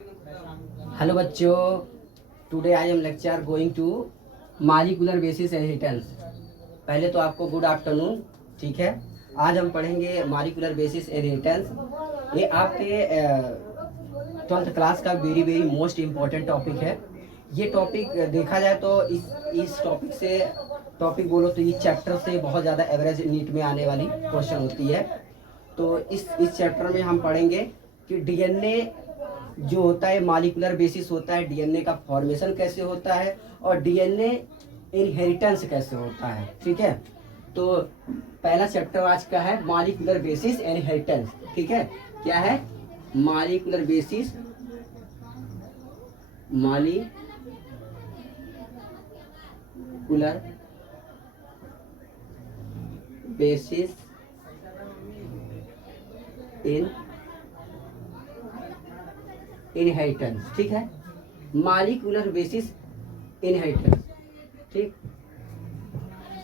Hello बच्चों, today I am lecture going to molecular basis inheritance. पहले तो आपको गुड आफ्टरनून। ठीक है, आज हम पढ़ेंगे मॉलिक्यूलर बेसिस इनहेरिटेंस। ये आपके 12th क्लास का very very most important topic है। ये टॉपिक देखा जाए तो इस टॉपिक से टॉपिक बोलो तो इस चैप्टर से बहुत ज़्यादा एवरेज नीट में आने वाली क्वेश्चन होती है। तो इस चैप्टर में हम पढ़ेंगे कि डीएनए जो होता है मॉलिक्यूलर बेसिस होता है, डीएनए का फॉर्मेशन कैसे होता है और डीएनए इनहेरिटेंस कैसे होता है। ठीक है, तो पहला चैप्टर आज का है मॉलिक्यूलर बेसिस इनहेरिटेंस। ठीक है, क्या है? मॉलिक्यूलर बेसिस, मॉलिक्यूलर बेसिस इन इनहेरिटेंस। ठीक है, मॉलिक्यूलर बेसिस इनहेरिटेंस। ठीक,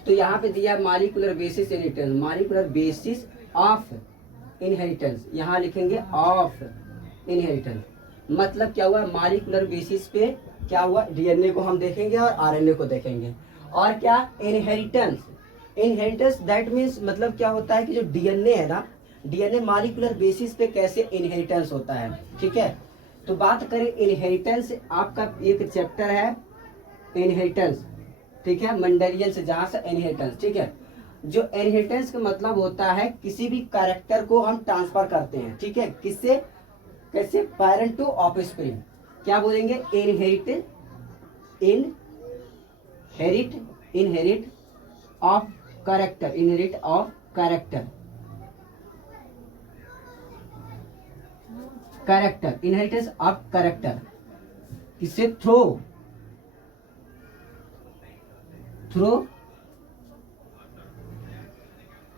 तो यहाँ पे दिया molecular basis inheritance, molecular basis of inheritance. यहाँ लिखेंगे ऑफ इनहेरिटेंस। मतलब क्या हुआ? मॉलिक्यूलर बेसिस पे क्या हुआ? डीएनए को हम देखेंगे और आरएनए को देखेंगे। और क्या? इनहेरिटेंस। इनहेरिटेंस दैट मीन्स मतलब क्या होता है कि जो डीएनए है ना, डीएनए मॉलिक्यूलर बेसिस पे कैसे इनहेरिटेंस होता है। ठीक है, तो बात करें इनहेरिटेंस, आपका एक चैप्टर है इनहेरिटेंस। ठीक है, मेंडेलियन से जहां से इनहेरिटेंस। ठीक है, जो इनहेरिटेंस का मतलब होता है किसी भी कैरेक्टर को हम ट्रांसफर करते हैं। ठीक है, किससे? कैसे? Parent to offspring. क्या बोलेंगे? Inherit of character, inherit of character, inheritance of character. किससे?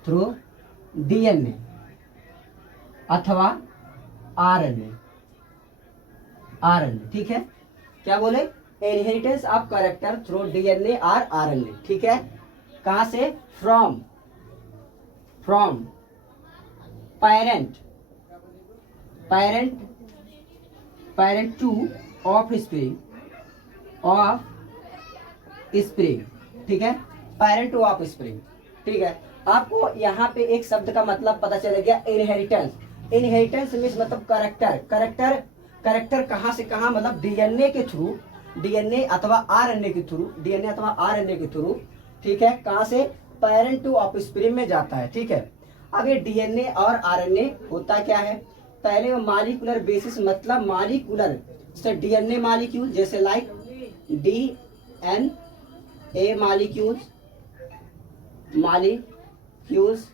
थ्रू डीएनए अथवा आरएनए। ठीक है, क्या बोले? Inheritance of character through DNA और आरएनए। ठीक है, कहां से? From parent to offspring. ठीक है, पेरेंट टू ऑफस्प्रिंग। ठीक है, आपको यहाँ पे एक शब्द का मतलब पता चल गया, इनहेरिटेंस। इनहेरिटेंस मीन्स मतलब कैरेक्टर कहाँ से कहाँ, मतलब डीएनए के थ्रू, डीएनए अथवा आरएनए के थ्रू। ठीक है, कहाँ से? पेरेंट टू ऑफस्प्रिंग में जाता है। ठीक है, अब ये डीएनए और आरएनए होता क्या है? पहले मॉलिक्यूलर बेसिस मतलब मॉलिक्यूलर से डीएनए मॉलिक्यूल, जैसे लाइक डीएनए मॉलिक्यूल्स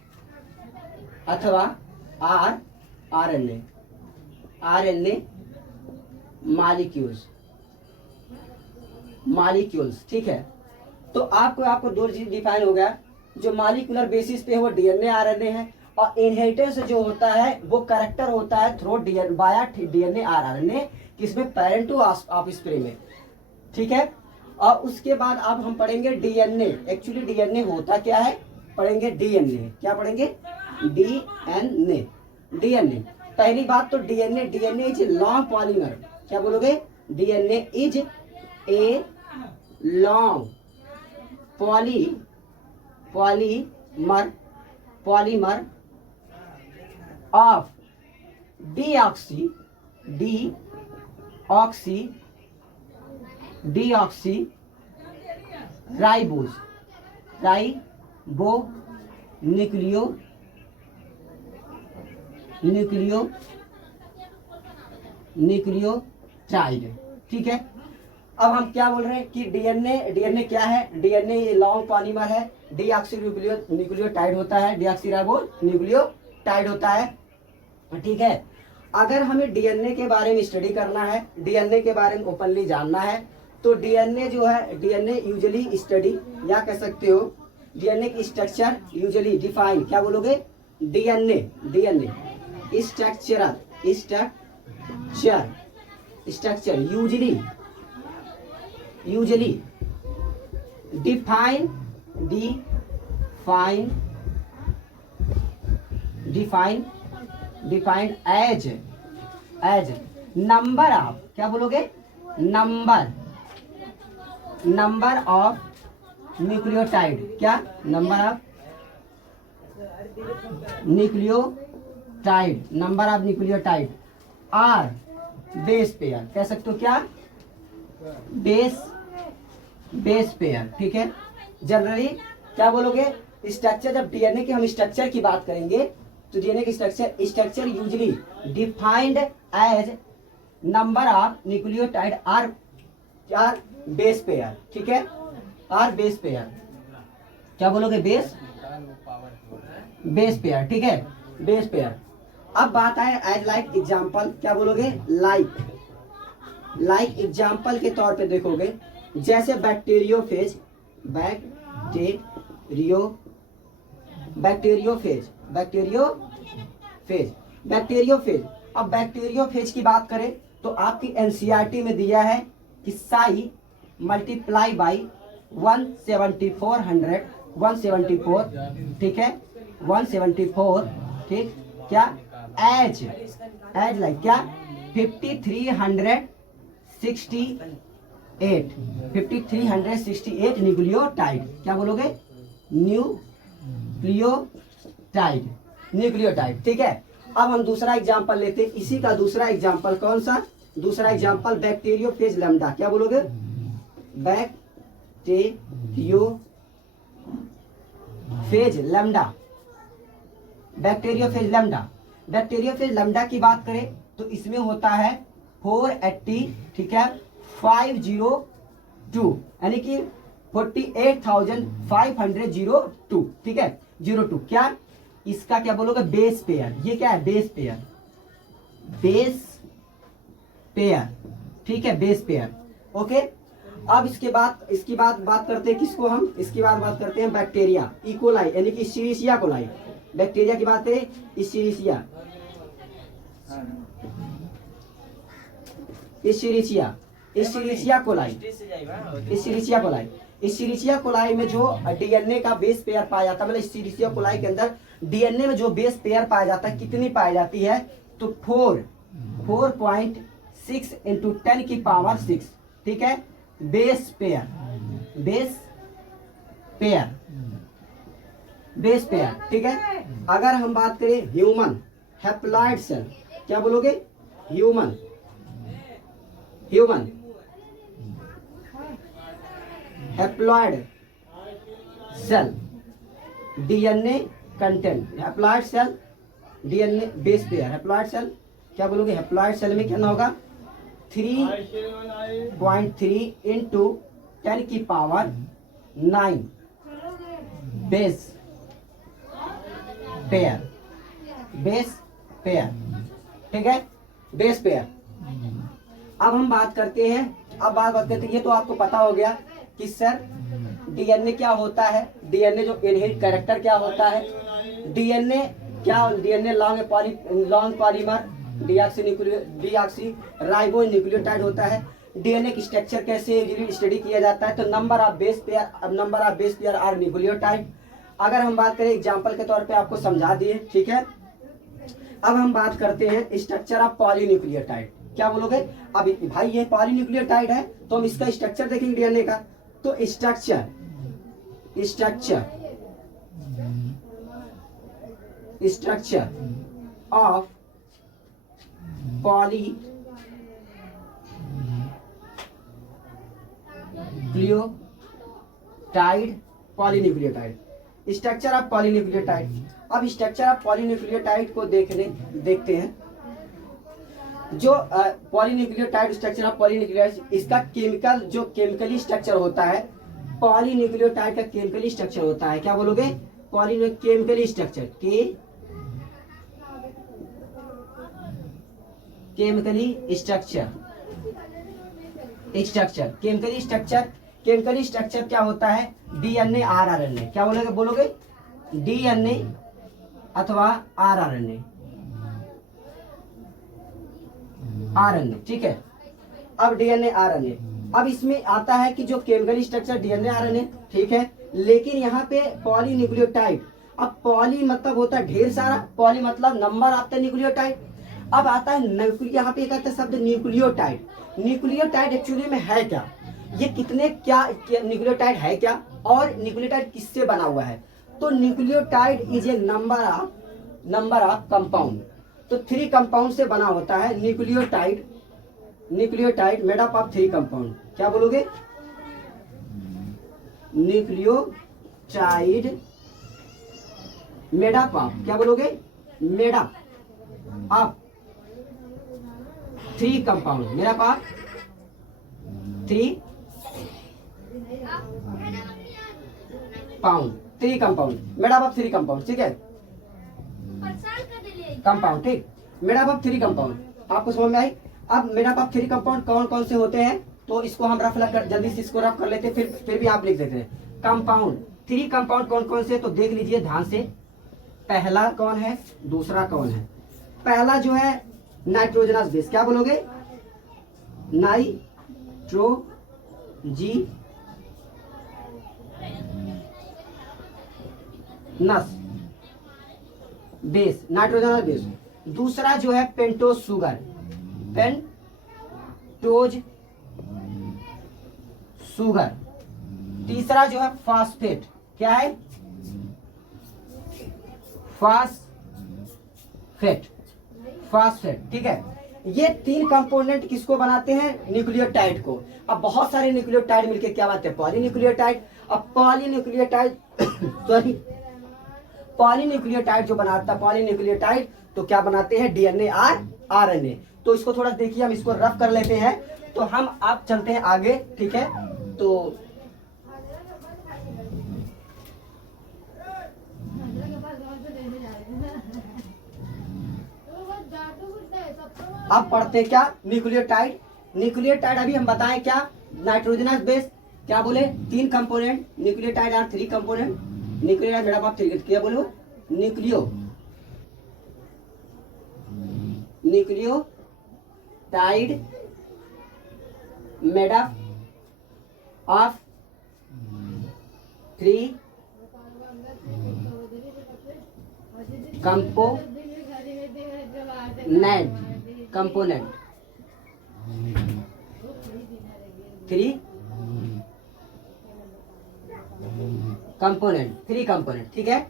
अथवा आरएनए मॉलिक्यूल्स। ठीक है, तो आपको दो चीज डिफाइन हो गया। जो मॉलिक्यूलर बेसिस पे है वो डीएनए आरएनए है, और इनहेरिटेंस जो होता है वो कैरेक्टर होता है थ्रू डीएनए आरएनए, किसमें? पेरेंट टू ऑफस्प्रिंग में। ठीक है, और उसके बाद अब हम पढ़ेंगे डीएनए। एक्चुअली डीएनए होता क्या है? पढ़ेंगे डीएनए। क्या पढ़ेंगे? डीएनए। पहली बात तो डीएनए इज लॉन्ग पॉलीमर। क्या बोलोगे? DNA is a long polymer of deoxy ribo nucleotide. ठीक है, अब हम क्या बोल रहे हैं कि डीएनए क्या है? डीएनए लॉन्ग पॉलीमर है, डीऑक्सी न्यूक्लियोटाइड होता है, डीऑक्सीराइबो न्यूक्लियोटाइड होता है। ठीक है, अगर हमें डीएनए के बारे में स्टडी करना है, डीएनए के बारे में ओपनली जानना है, तो डीएनए जो है, डीएनए यूजुअली स्टडी, या कह सकते हो डीएनए की स्ट्रक्चर यूजुअली डिफाइन। क्या बोलोगे? DNA structure usually define defined as number of, क्या बोलोगे, नंबर ऑफ न्यूक्लियोटाइड, क्या, number of nucleotide, number of nucleotide or base pair, कह सकते हो क्या, बेस पेयर, ठीक है। जनरली क्या बोलोगे, स्ट्रक्चर, जब डीएनए के हम स्ट्रक्चर की बात करेंगे तो डीएनए की structure usually defined as number of nucleotide or base pair, ठीक है, आर बेस पेयर, क्या बोलोगे, बेस पेयर, ठीक है, बेस पेयर। अब बात आए एज लाइक एग्जाम्पल, क्या बोलोगे, लाइक एग्जाम्पल के तौर पे देखोगे, जैसे बैक्टीरियोफेज, बैक्टीरियोफेज। अब बैक्टीरियोफेज की बात करें तो आपकी एनसीईआरटी में दिया है कि साई मल्टीप्लाई बाई 174, ठीक है, 174, ठीक, क्या, एज लाइक क्या, 5368 न्यूक्लियोटाइड, क्या बोलोगे, न्यूक्लियोटाइड, ठीक है। अब हम दूसरा एग्जांपल लेते हैं, इसी का दूसरा एग्जांपल, कौन सा दूसरा एग्जांपल, बैक्टीरियोफेज लैम्डा, क्या बोलोगे, बैक्टीरियोफेज लैम्डा की बात करें तो इसमें होता है 480, ठीक है, 502, यानी कि 48,502, ठीक है, 02, क्या, इसका क्या बोलोगे, बेस पेयर, ये क्या है, बेस पेयर, ठीक है, बेस पेयर, ओके। अब इसकी बात करते हैं किसको हम, इसकी बात करते हैं बैक्टीरिया इकोलाई, यानी कि इश्चेरिशिया कोलाई, बैक्टीरिया की बात है, इश्चेरिशिया कोलाई में जो डीएनए का बेस पेयर पाया जाता है, मतलब इश्चेरिशिया कोलाई के अंदर डीएनए में जो बेस पेयर पाया जाता है, कितनी पाई जाती है, तो 4.6 इंटू 10 की पावर 6, ठीक है, बेस पेयर, ठीक है। अगर हम बात करें ह्यूमन हैप्लॉइड सेल, क्या बोलोगे, human haploid cell DNA content, haploid cell DNA base pair, haploid cell, क्या बोलोगे, हैप्लॉइड सेल में कितना होगा, 3.3 इंटू 10 की पावर 9 बेस पेयर, ठीक है, बेस पेयर। अब हम बात करते हैं, ये तो आपको पता हो गया कि सर डीएनए क्या होता है, डीएनए जो इनहेरिट कैरेक्टर क्या होता है, DNA long polymer deoxy ribo nucleotide होता है। डीएनए की स्ट्रक्चर कैसे स्टडी किया जाता है, तो number of base pair or nucleotide. अगर हम बात करें एग्जांपल के तौर पे आपको समझा दिए, ठीक है। अब हम बात करते हैं स्ट्रक्चर ऑफ पॉलीन्यूक्लियोटाइड, क्या बोलोगे, अब भाई ये पॉलीन्यूक्लियोटाइड है तो हम इसका स्ट्रक्चर देखेंगे डीएनए का, तो structure of polynucleotide, structure of polynucleotide. अब स्ट्रक्चर ऑफ पॉलीन्यूक्लियोटाइड को देखते हैं। जो पॉलीन्यूक्लियोटाइड, स्ट्रक्चर ऑफ पॉलीन्यूक्लियोटाइड, इसका केमिकली स्ट्रक्चर होता है, पॉलीन्यूक्लियोटाइड का केमिकली स्ट्रक्चर होता है, क्या बोलोगे, केमिकली स्ट्रक्चर, केमिकली स्ट्रक्चर क्या होता है, डीएनए आरएनए, क्या बोलोगे डीएनए अथवा आरएनए, ठीक है। अब डीएनए आरएनए, अब इसमें आता है कि जो केमिकल स्ट्रक्चर डीएनए आरएनए, ठीक है, लेकिन यहाँ पे पॉलीन्यूक्लियोटाइड, अब पॉली मतलब होता है ढेर सारा, पॉली मतलब नंबर ऑफ द न्यूक्लियोटाइड, अब आता है यहाँ पे एक आता है शब्द न्यूक्लियोटाइड। न्यूक्लियोटाइड एक्चुअली में है क्या, ये कितने क्या न्यूक्लियोटाइड है क्या, और न्यूक्लियोटाइड किससे बना हुआ है। तो nucleotide is a number of compound. तो 3 कंपाउंड से बना होता है nucleotide. Nucleotide made up of 3 compound. क्या बोलोगे, न्यूक्लियोटाइड मेड अप ऑफ, क्या बोलोगे, made up of 3 compound, made up of 3 compound, made up of 3 compound, ठीक है, कंपाउंड, ठीक, मेड अप ऑफ 3 कंपाउंड। आपको समझ में आई। अब मेड अप ऑफ 3 कंपाउंड कौन कौन से होते हैं, तो इसको हम रफ कर, जल्दी से इसको रफ कर लेते हैं, फिर भी आप लिख देते हैं। कंपाउंड 3 कंपाउंड कौन कौन से, तो देख लीजिए ध्यान से। पहला कौन है, दूसरा कौन है। पहला जो है नाइट्रोजनस बेस, क्या बोलोगे, नाइट्रोजीनस बेस, नाइट्रोजनस बेस। दूसरा जो है पेंटोज शुगर, पेंटोज शुगर। तीसरा जो है फास्फेट, क्या है, फास्फेट, ठीक है। ये 3 कंपोनेंट किसको बनाते हैं, न्यूक्लियोटाइड को। अब बहुत सारे न्यूक्लियोटाइड मिलके क्या बनाते हैं, पॉलीन्यूक्लियोटाइड। अब पॉलीन्यूक्लियोटाइड सॉरी पॉलीन्यूक्लियोटाइड जो बनाता है पॉलीन्यूक्लियोटाइड, तो क्या बनाते हैं, डीएनए और आरएनए। तो इसको थोड़ा देखिए, हम इसको रफ कर लेते हैं, तो हम आप चलते हैं आगे, ठीक है। तो अब पढ़ते क्या, न्यूक्लियोटाइड। न्यूक्लियोटाइड अभी हम बताएं क्या, नाइट्रोजनस बेस, क्या बोले, 3 component, nucleotide are 3 component, nucleotide made up of 3, क्या बोलो, nucleotide made up of 3 component 3 component, ठीक है।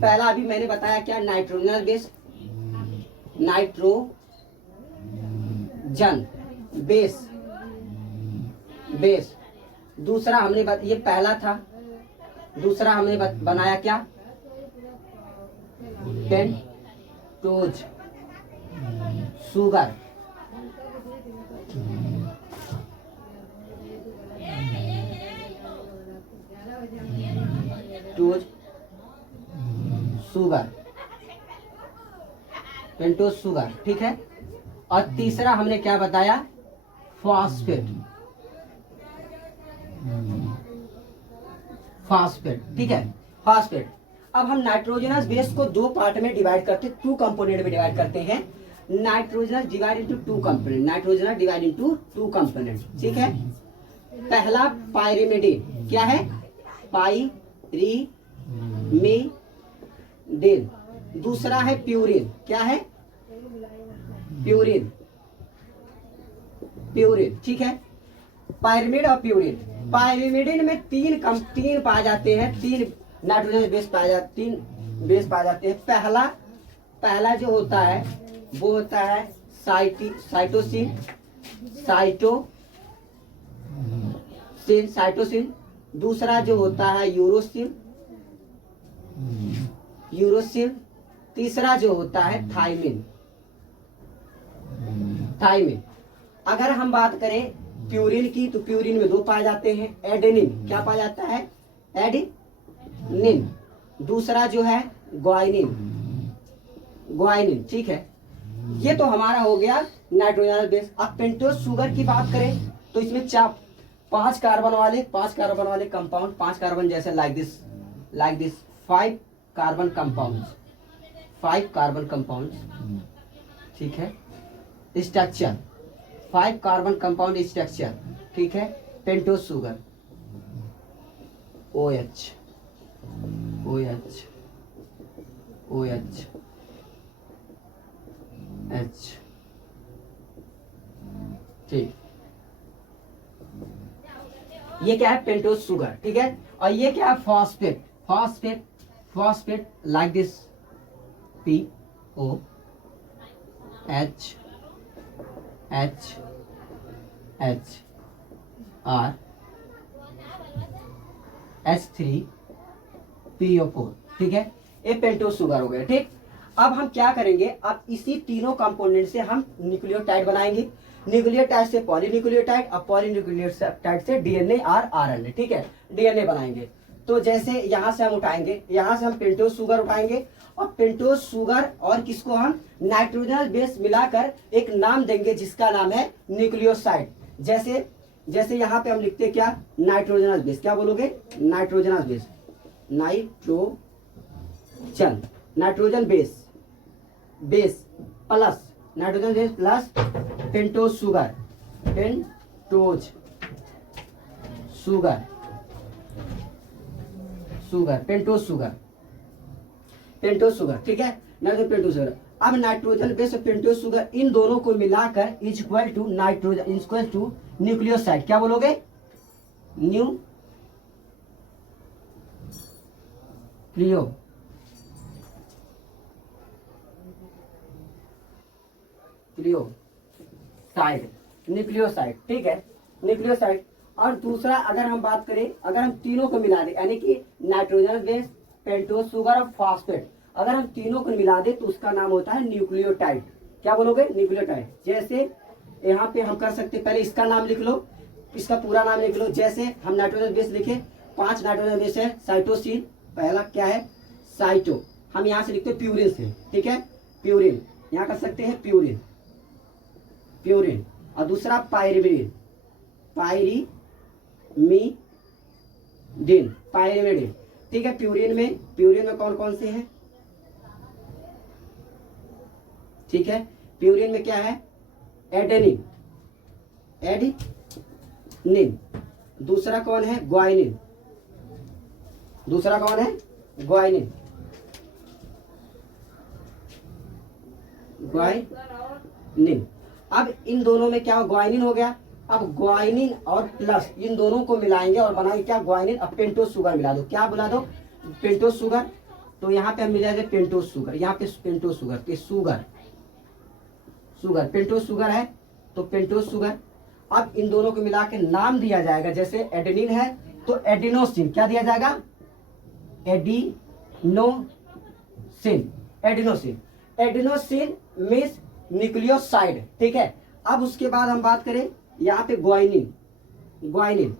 पहला अभी मैंने बताया क्या, नाइट्रोजनस बेस, नाइट्रोजन बेस। दूसरा हमने ये पहला था, दूसरा हमने बनाया क्या, पेंटोज शुगर, पेंटोज शुगर, ठीक है। और तीसरा हमने क्या बताया, फास्फेट, ठीक है, फास्फेट। अब हम नाइट्रोजनस बेस को 2 पार्ट में डिवाइड करते, 2 कंपोनेंट में डिवाइड करते हैं। Nitrogenous divide into 2 component, nitrogenous divide into 2 component, ठीक है। पहला पायरिमिडिन, क्या है, पायरिमिडिन। दूसरा है प्यूरिन, क्या है, प्यूरिन, ठीक है। पायरिमिड और प्यूरिन। पायरिमिडिन में 3 पाए जाते हैं, 3 नाइट्रोजन बेस पाए जाते, 3 बेस पाए जाते हैं। पहला जो होता है वो होता है साइटोसिन। दूसरा जो होता है यूरोसिल। तीसरा जो होता है थाइमिन। अगर हम बात करें प्यूरिन की, तो प्यूरिन में 2 पाए जाते हैं। एडेनिन, क्या पाया जाता है, एडेनिन। दूसरा जो है ग्वाइनिन, ठीक है। ये तो हमारा हो गया नाइट्रोजनस बेस। अब पेंटोज शुगर की बात करें तो इसमें 5 कार्बन वाले कंपाउंड, 5 कार्बन जैसे लाइक दिस 5 कार्बन कंपाउंड, ठीक है। स्ट्रक्चर 5 कार्बन कंपाउंड स्ट्रक्चर, ठीक है। पेंटोज शुगर OH H ठीक, ये क्या है, पेंटोज शुगर, ठीक है। और ये क्या है, phosphate, phosphate, phosphate like this, P O H H H or H3PO4, ठीक है। ये पेंटोज शुगर हो गया, ठीक। अब हम क्या करेंगे, अब इसी तीनों कंपोनेंट से हम न्यूक्लियोटाइड बनाएंगे। न्यूक्लियोटाइड से पॉलीन्यूक्लियोटाइड, अब पॉलीन्यूक्लियोटाइड से डीएनए और आरएनए, ठीक है, डीएनए बनाएंगे। तो जैसे यहाँ से हम उठाएंगे, यहाँ से हम पेंटोज शुगर उठाएंगे, और पेंटोज शुगर और किसको हम नाइट्रोजनस बेस मिलाकर एक नाम देंगे जिसका नाम है न्यूक्लियोसाइड। जैसे जैसे यहाँ पे हम लिखते क्या, नाइट्रोजनस बेस, क्या बोलोगे, nitrogenous base, nitrogen, nitrogen base, base plus nitrogen base plus pentose sugar, pentose sugar, sugar, pentose sugar, pentose sugar, ठीक है, नाइट्रोजन पेंटोज शुगर। अब नाइट्रोजन बेस पेंटोज शुगर इन दोनों को मिलाकर is equal to nitrogen equal to nucleoside, क्या बोलोगे, nucleoside, nucleoside, ठीक है, न्यूक्लियोसाइड। और दूसरा अगर हम बात करें, अगर हम तीनों को मिला दें, यानी कि नाइट्रोजन बेस, पेंटोज शुगर और फॉस्फेट, अगर हम तीनों को मिला दें तो उसका नाम होता है न्यूक्लियोटाइड, क्या बोलोगे, न्यूक्लियोटाइड। जैसे यहाँ पे हम कर सकते, पहले इसका नाम लिख लो, इसका पूरा नाम लिख लो। जैसे हम नाइट्रोजन बेस लिखे, 5 नाइट्रोजन बेस है, साइटोसिन, पहला क्या है, साइटो, हम यहाँ से लिखते हैं प्यूरिन से, ठीक है, प्यूरिन, यहाँ कर सकते हैं प्यूरिन, प्यूरिन। और दूसरा पायरिमिडिन, पायरिमिडिन, पायरिमिडिन, ठीक है। प्यूरिन में कौन कौन से हैं, ठीक है, प्यूरिन में क्या है, एडेनिन, एडेनिन। दूसरा कौन है, ग्वाइनिन, दूसरा कौन है, ग्वाइनिन, ग्वाइनिन। अब इन दोनों में क्या, ग्वाइनिन हो गया। अब ग्वाइनिन और प्लस इन दोनों को मिलाएंगे और बनाएंगे क्या, ग्वाइनिन। अब पेंटोज शुगर मिला दो, क्या बुला दो, पेंटोज शुगर। तो यहाँ पे हम मिला दे पेंटोज शुगर, यहाँ पे पेंटोज शुगर, तो शुगर, शुगर, पेंटोज शुगर है तो पेंटोज शुगर। अब इन दोनों को मिला के नाम दिया जाएगा, जैसे एडेनिन है तो एडिनोसिन, क्या दिया जाएगा, adenosine, adenosine, adenosine means nucleoside, ठीक है। अब उसके बाद हम बात करें यहाँ पे ग्वाइनिन, ग्वाइनिन।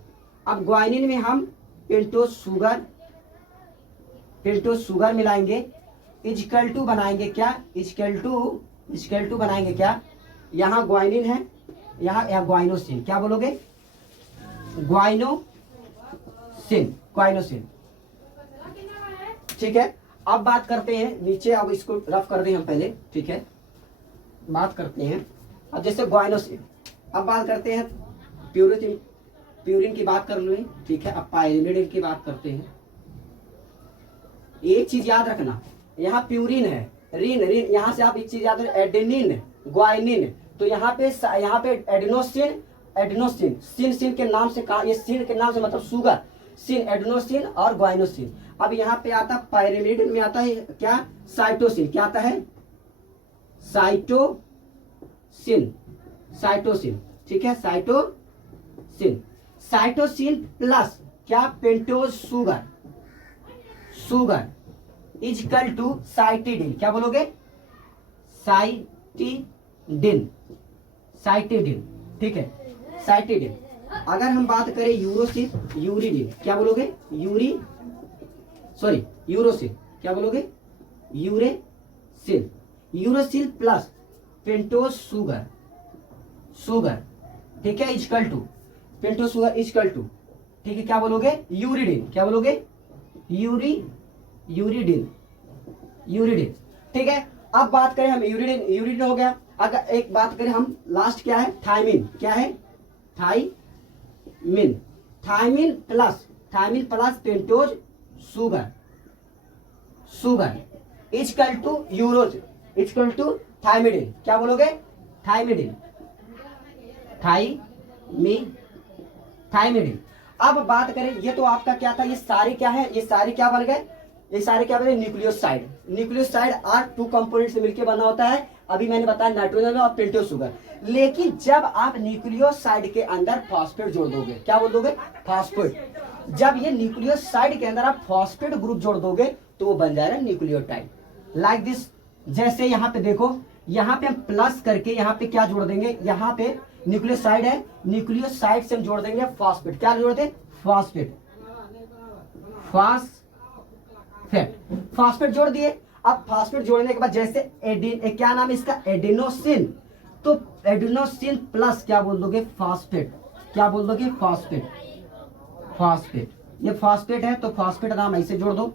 अब ग्वाइनिन में हम पेंटोज शुगर, पेंटोज शुगर मिलाएंगे, इजकल टू बनाएंगे क्या, इजकल टू बनाएंगे क्या, यहाँ ग्वाइनिन है, यहाँ ग्वाइनोसिन, क्या बोलोगे, ग्वाइनोसिन, ग्वाइनोसिन, ठीक है। अब बात करते हैं नीचे, अब इसको रफ कर दें हम पहले, ठीक है, बात करते हैं अब जैसे ग्वाइनोसिन। अब बात करते हैं प्यूरिन, प्यूरिन की बात कर लो, ठीक है। अब पायरिमिडिन की बात करते हैं। एक चीज याद रखना, यहाँ प्यूरिन है, रिन, यहाँ से आप एक चीज याद रखें, एडेनिन, ग्वाइनिन। तो यहाँ पे एडिनोसिन, एडिनोसिन, सिन के नाम से कहा, ये सिन के नाम से मतलब शुगर, सिन, एडिनोसिन और ग्वाइनोसिन। अब यहाँ पे आता पायरिमिडिन में आता है क्या, साइटोसिन, क्या आता है, साइटोसिन, साइटोसिन, ठीक है, साइटोसिन, साइटोसिन प्लस क्या, pentose sugar, sugar is equal to cytidine, क्या बोलोगे, साइटिडिन, साइटिडिन, ठीक है, साइटिडिन। अगर हम बात करें यूरोसिन, यूरिडिन, क्या बोलोगे, यूरोसिन, क्या बोलोगे, uracil, uracil plus pentose sugar, sugar, ठीक है, is equal to pentose sugar is equal to, ठीक है, क्या बोलोगे, यूरिडिन, क्या बोलोगे, यूरिडिन, यूरिडिन, ठीक है। अब बात करें हम यूरिडिन, यूरिडिन हो गया। अगर एक बात करें हम लास्ट क्या है, थायमिन, क्या है, thymine, thymine plus pentose sugar, sugar is equal to यूरोज, इजकल टू थायमिडिन, क्या बोलोगे, थायमिडिन, थाइमिडिन। अब बात करें, ये तो आपका क्या था, ये सारे क्या है, ये सारे क्या बन गए, ये सारे क्या बने, nucleoside. Nucleoside are two component से मिलकर बना होता है। अभी मैंने बताया नाइट्रोजन और पेंटोस शुगर। लेकिन जब आप न्यूक्लियोसाइड के अंदर फॉस्फेट जोड़ दोगे, क्या बोल दोगे, फॉस्फेट। जब ये न्यूक्लियोसाइड के अंदर आप फॉस्फेट ग्रुप जोड़ दोगे तो वो बन जाएगा न्यूक्लियोटाइड, लाइक दिस। जैसे यहाँ पे देखो, यहाँ पे हम प्लस करके यहाँ पे क्या जोड़ देंगे, यहाँ पे न्यूक्लियोसाइड है, न्यूक्लियोसाइड से हम जोड़ देंगे फॉस्फेट। क्या जोड़ दें, फॉस्फेट, फॉस्फेट जोड़ दिए। अब फॉस्फेट जोड़ने के बाद जैसे क्या नाम है इसका, एडिनोसिन। तो एडिनोसिन प्लस क्या बोल दोगे, फॉस्फेट। क्या बोल दोगे, फॉस्फेट। ये फॉस्फेट है तो फॉस्फेट नाम ऐसे जोड़ दो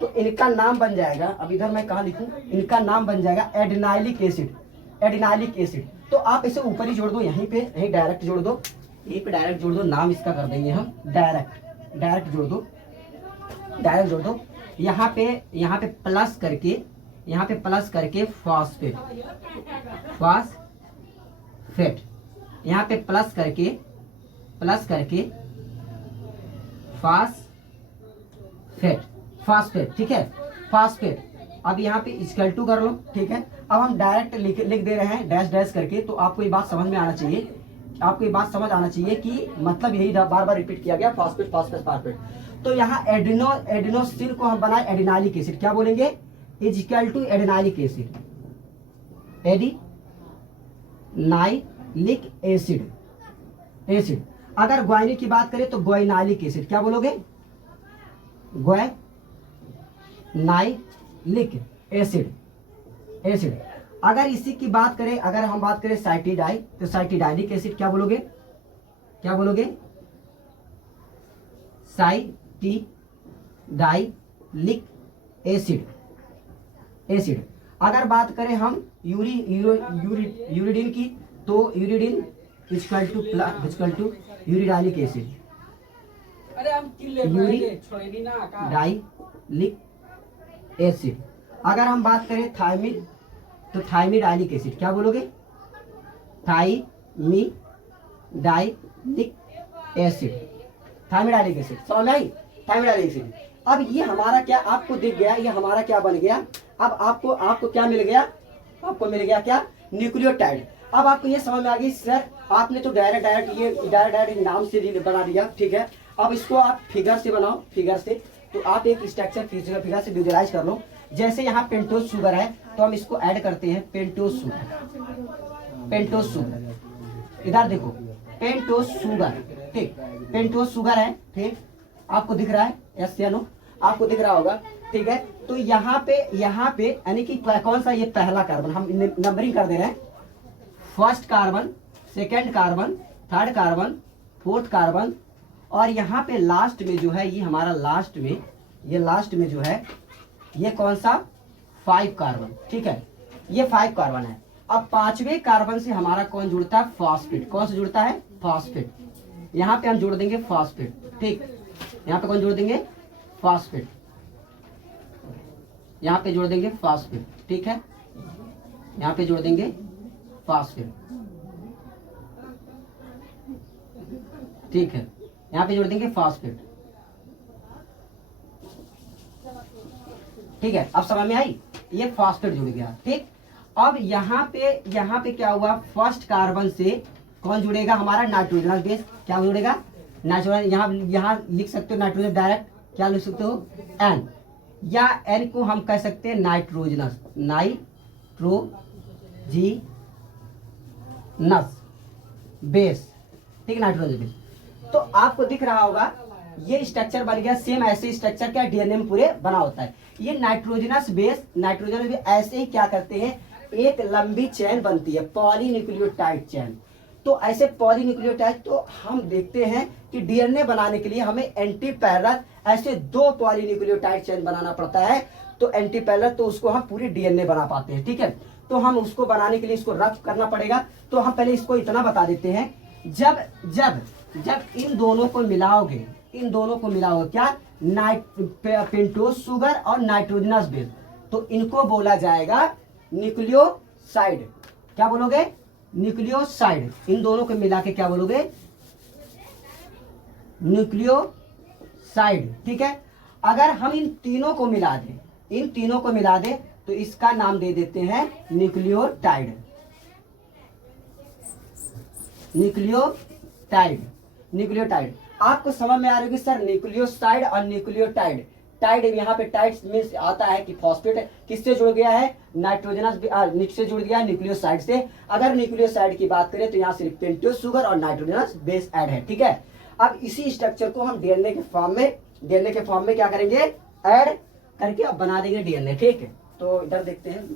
तो इनका नाम बन जाएगा, अब इधर मैं कहा लिखूं, इनका नाम बन जाएगा एडिनाइलिक एसिड। तो आप इसे ऊपर ही जोड़ दो, यहीं पे यहीं डायरेक्ट जोड़ दो, यहीं पे डायरेक्ट जोड़ दो, नाम इसका कर देंगे हम डायरेक्ट जोड़ दो, यहाँ पे प्लस करके फॉस्फेट, यहाँ पे प्लस करके फॉस्फेट, ठीक है, फॉस्फेट। अब यहाँ पे इक्वल टू कर लो, ठीक है। अब हम डायरेक्ट लिख दे रहे हैं डैश करके। तो आपको ये बात समझ आना चाहिए, कि मतलब यही बार बार रिपीट किया गया, फॉस्फेट। तो यहाँ एडिनोसिन को हम बनाए एडिनाइलिक एसिड, क्या बोलेंगे, is equal to adenylic acid. अगर ग्वाइनिक की बात करें तो ग्वाइनाइलिक एसिड, क्या बोलोगे, ग्वाइनाइलिक एसिड। अगर इसी की बात करें, अगर हम बात करें साइटिडाई, तो साइटिडाइलिक एसिड क्या बोलोगे, साइटिडाइलिक एसिड। अगर बात करें हम यूरिडिन की, तो uridine equal to uridylic acid, uridylic acid. अगर हम बात करें थायमिड, तो थायमिडाइलिक एसिड, क्या बोलोगे, थायमिडाइलिक एसिड। समझ में आई, थायमिडाइलिक एसिड। अब ये हमारा क्या आपको दिख गया, ये हमारा क्या बन गया। अब आपको क्या मिल गया, क्या, न्यूक्लियोटाइड। अब आपको ये समझ में आ गई, सर आपने तो डायरेक्ट नाम से बना दिया, ठीक है। अब इसको आप फिगर से बनाओ, तो आप एक स्ट्रक्चर फिगर से विजुअलाइज कर लो। जैसे यहाँ पेंटोस शुगर है तो हम इसको ऐड करते हैं, पेंटोस शुगर। इधर देखो, पेंटोस शुगर, ठीक, पेंटोस शुगर है, ठीक, आपको दिख रहा है, SNO आपको दिख रहा होगा, ठीक है। तो यहाँ पे यानी कि कौन सा, ये पहला कार्बन, हम नंबरिंग कर दे रहे हैं, first carbon, second carbon, third carbon, fourth carbon, और यहाँ पे लास्ट में जो है, ये हमारा लास्ट में जो है, ये कौन सा, 5 कार्बन, ठीक है, ये 5 कार्बन है। अब 5वें कार्बन से हमारा कौन जुड़ता है, फॉस्फेट। कौन से जुड़ता है, फॉस्फेट। यहाँ पे हम जोड़ देंगे फॉस्फेट, ठीक, यहाँ पे कौन जोड़ देंगे, फॉस्फेट, यहाँ पे जोड़ देंगे फॉस्फेट, ठीक है, यहाँ पे जोड़ देंगे फॉस्फेट, ठीक है, यहाँ पे जोड़ देंगे फॉस्फेट, ठीक है। अब समझ में आई, ये फॉस्फेट जुड़ गया, ठीक। अब यहाँ पे क्या हुआ, फर्स्ट कार्बन से कौन जुड़ेगा, हमारा नाइट्रोजनस बेस। क्या जुड़ेगा, नाइट्रोजन। यहाँ लिख सकते हो नाइट्रोजन डायरेक्ट, क्या लिख सकते हो, N, या N को हम कह सकते हैं नाइट्रोजनस बेस, ठीक, नाइट्रोजन बेस। तो आपको दिख रहा होगा ये स्ट्रक्चर बन गया। सेम ऐसे स्ट्रक्चर क्या डीएनए में पूरे बना होता है। ये नाइट्रोजनस बेस ऐसे ही क्या करते हैं, एक लंबी चेन बनती है, पॉलीन्यूक्लियोटाइड चेन। तो ऐसे पॉलीन्यूक्लियोटाइड, तो हम देखते हैं कि डीएनए बनाने के लिए हमें एंटी पैरेलल ऐसे 2 पॉलीन्यूक्लियोटाइड चेन बनाना पड़ता है। तो एंटी पैरेलल, तो उसको हम पूरी डीएनए बना पाते हैं, ठीक है। तो हम उसको बनाने के लिए इसको रफ करना पड़ेगा। तो हम पहले इसको इतना बता देते हैं, जब इन दोनों को मिलाओगे, क्या, पेंटोस शुगर और नाइट्रोजनस बेस, तो इनको बोला जाएगा न्यूक्लियोसाइड। क्या बोलोगे, न्यूक्लियोसाइड, इन दोनों को मिला के क्या बोलोगे, न्यूक्लियोसाइड। ठीक है, अगर हम इन तीनों को मिला दें, इन तीनों को मिला दें तो इसका नाम दे देते हैं न्यूक्लियोटाइड। Nucleotide, nucleotide. आपको समझ में आ रही है सर, न्यूक्लियोसाइड और न्यूक्लियोटाइड। टाइड यहाँ पे टाइड मीन्स आता है कि फॉस्फेट किससे जुड़ गया है, नाइट्रोजनस से जुड़ गया है, न्यूक्लियोसाइड से। अगर न्यूक्लियोसाइड की बात करें तो यहाँ सिर्फ पेंटोज शुगर और नाइट्रोजनस बेस ऐड है। ठीक है, अब इसी स्ट्रक्चर को हम डीएनए के फॉर्म में क्या करेंगे, ऐड करके अब बना देंगे डीएनए। ठीक है, तो इधर देखते हैं।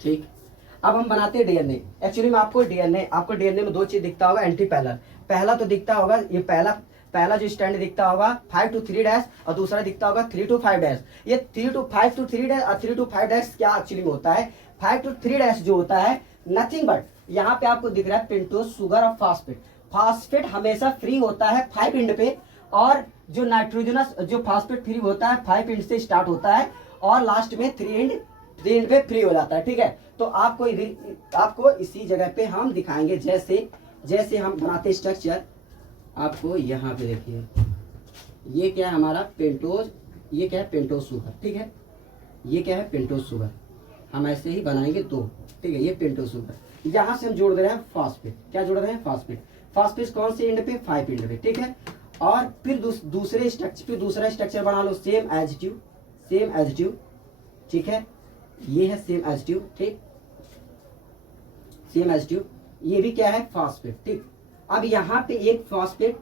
ठीक, अब हम बनाते हैं डीएनए। एक्चुअली में आपको डीएनए में दो चीज दिखता होगा, एंटी पैरेलल। पहला तो दिखता होगा ये पहला जो स्टैंड दिखता होगा 5 to 3 डैश, और दूसरा दिखता होगा 3 to 5 डैश। ये 5 to 3 डैश और 3 to 5 डैश क्या एक्चुअली में होता है, 5 to 3 डैश जो होता है नथिंग बट, यहाँ पे आपको दिख रहा है पेंटोज शुगर और फास्फेट। फास्फेट हमेशा फ्री होता है 5 एंड पे, और जो नाइट्रोजनस जो फास्फेट फ्री होता है 5 एंड से स्टार्ट होता है और लास्ट में 3 एंड पे फ्री हो जाता है। ठीक है, तो आपको इसी जगह पे हम दिखाएंगे, जैसे हम बनाते स्ट्रक्चर। आपको यहाँ पे देखिए, ये क्या है हमारा पेंटोज, ये क्या है पेंटोज शुगर। ठीक है, ये क्या है पेंटोज शुगर, हम ऐसे ही बनाएंगे दो। ठीक है, ये पेंटोज शुगर, यहाँ से हम जोड़ दे रहे हैं फास्फेट। क्या जोड़ रहे हैं, फास्फेट कौन से एंड पे, 5 एंड पे। ठीक है, और फिर दूसरा स्ट्रक्चर बना लो, सेम एज ट्यू। ठीक है, ये है सेम एज ट्यू। ठीक, सेम एज ट्यू, ये भी क्या है फास्फेट। ठीक, अब यहाँ पे एक फास्फेट,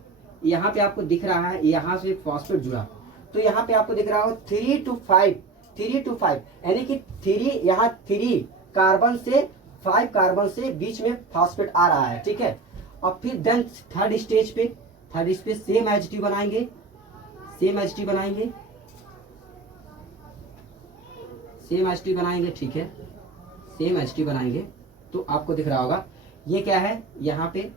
यहाँ पे आपको दिख रहा है, यहाँ से एक फास्फेट जुड़ा, तो यहाँ पे आपको दिख रहा होगा 3 to 5, यानी कि 3 यहाँ 3 कार्बन से 5 कार्बन से बीच में फास्फेट आ रहा है। ठीक है, और फिर देन थर्ड स्टेज पे सेम एच टी बनाएंगे, ठीक है, सेम एच टी बनाएंगे। तो आपको दिख रहा होगा ये क्या है, यहाँ पे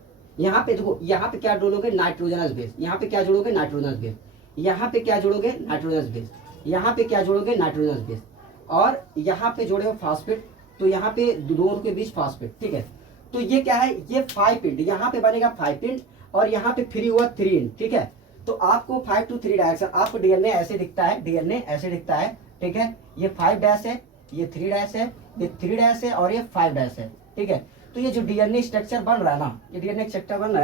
देखो, यहाँ पे क्या जोड़ोगे, नाइट्रोजनस बेस। यहाँ पे क्या जोड़ोगे, नाइट्रोजनस बेस। यहाँ पे क्या जोड़ोगे, नाइट्रोजनस बेस। यहाँ पे क्या जोड़ोगे, नाइट्रोजनस बेस। और यहाँ पे जोड़े हो फास्फेट, तो यहाँ पे दोनों के बीच फास्फेट। ठीक है, तो ये क्या है, ये 5 एंड, यहाँ पे बनेगा 5 एंड और यहाँ पे फ्री हुआ 3 एंड। ठीक है, तो आपको 5 to 3 डायरेक्शन, आपको डीएनए ऐसे दिखता है। ठीक है, ये 5 डैश है, ये 3 डैश है, ये 3 डैश है और ये 5 डैश है। ठीक है, तो ये जो डीएनए स्ट्रक्चर बन रहा है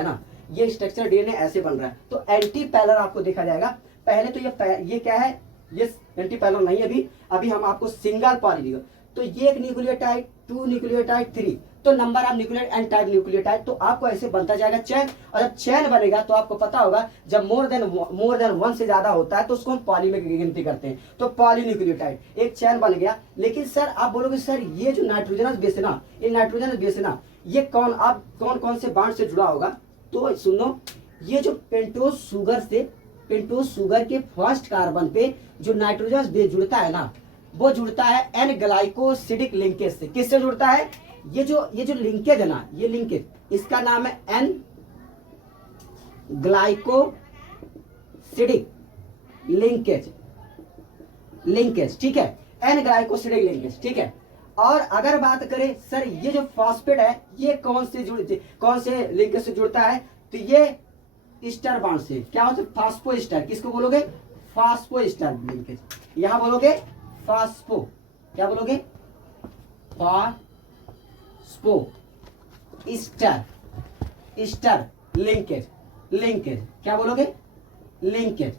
ना, ये स्ट्रक्चर डीएनए ऐसे बन रहा है। तो एंटी पैरेलल आपको देखा जाएगा। पहले तो ये क्या है, ये एंटी पैरेलल नहीं, अभी हम आपको सिंगल पॉली, तो ये एक न्यूक्लियोटाइड, 2 न्यूक्लियोटाइड, 3, तो number of nucleotide and type nucleotide. तो आपको ऐसे बनता जाएगा चेन, और जब चेन बनेगा तो आपको पता होगा जब मोर देन 1 से ज्यादा होता है तो उसको हम पॉली में गिनती करते हैं। तो पॉली न्यूक्लियोटाइड एक चेन बन गया। लेकिन सर आप बोलोगे सर ये जो नाइट्रोजनस बेस है ना, ये कौन से बॉन्ड से जुड़ा होगा, तो सुनो, ये जो पेंटोज शुगर के फर्स्ट कार्बन पे जो नाइट्रोजनस बेस जुड़ता है ना, वो जुड़ता है एन ग्लाइकोसिडिक लिंकेज से। किससे जुड़ता है, ये जो लिंकेज है ना, ये लिंकेज, इसका नाम है एन ग्लाइकोसिडिक लिंकेज। ठीक है, एन ग्लाइकोसिडिक लिंकेज। ठीक है, और अगर बात करें सर ये जो फास्फेट है ये कौन से लिंकेज से जुड़ता है, तो ये ईस्टर बॉन्ड से। क्या होता है, फास्फोस्टर। किसको बोलोगे, फास्फोस्टर लिंकेज। यहां बोलोगे फास्फो, क्या बोलोगे, फास्फो ईस्टर लिंकेज, क्या बोलोगे, लिंकेज।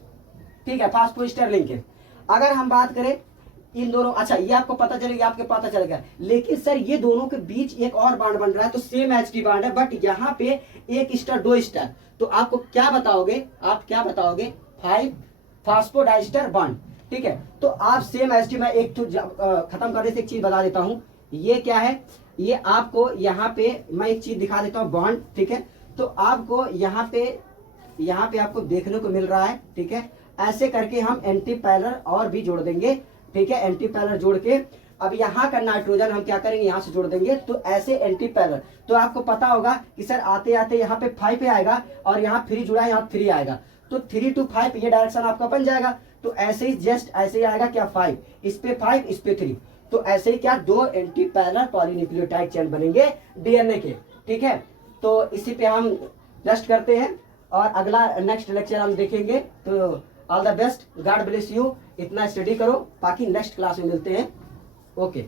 ठीक है, फास्फो ईस्टर लिंकेज। अगर हम बात करें इन दोनों, अच्छा ये आपको पता चलेगा, लेकिन सर ये दोनों के बीच एक और बॉन्ड बन रहा है, तो सेम एच की बॉन्ड है, बट यहाँ पे एक स्टार 2 स्टार। तो आपको क्या बताओगे, 5 फास्फोडाइस्टर बॉन्ड। ठीक है, तो आप सेम एच टी, मैं एक खत्म करने से एक चीज बता देता हूँ, ये क्या है, ये आपको यहाँ पे मैं एक चीज दिखा देता हूँ, बॉन्ड। ठीक है, तो आपको यहाँ पे आपको देखने को मिल रहा है। ठीक है, ऐसे करके हम एंटी पैरेलल और भी जोड़ देंगे। ठीक है, एंटी पैरेलल जोड़ के अब यहाँ का नाइट्रोजन हम क्या करेंगे, यहाँ से जोड़ देंगे। तो ऐसे एंटी पैरेलल, तो आपको पता होगा कि सर आते आते यहाँ पे 5 पे आएगा और यहाँ 3 जुड़ा है, यहाँ 3 आएगा, तो 3 to 5 ये डायरेक्शन आपका बन जाएगा। तो ऐसे ही जस्ट ऐसे ही आएगा क्या 5, इस पे 5, इस पे 3, तो ऐसे ही क्या 2 एंटी पैरेलल पॉलीन्यूक्लियोटाइड चेन बनेंगे डीएनए के। ठीक है, तो इसी पे हम रेस्ट करते हैं और अगला नेक्स्ट लेक्चर हम देखेंगे। तो all the best, God bless you, इतना स्टडी करो, बाकी नेक्स्ट क्लास में मिलते हैं। ओके।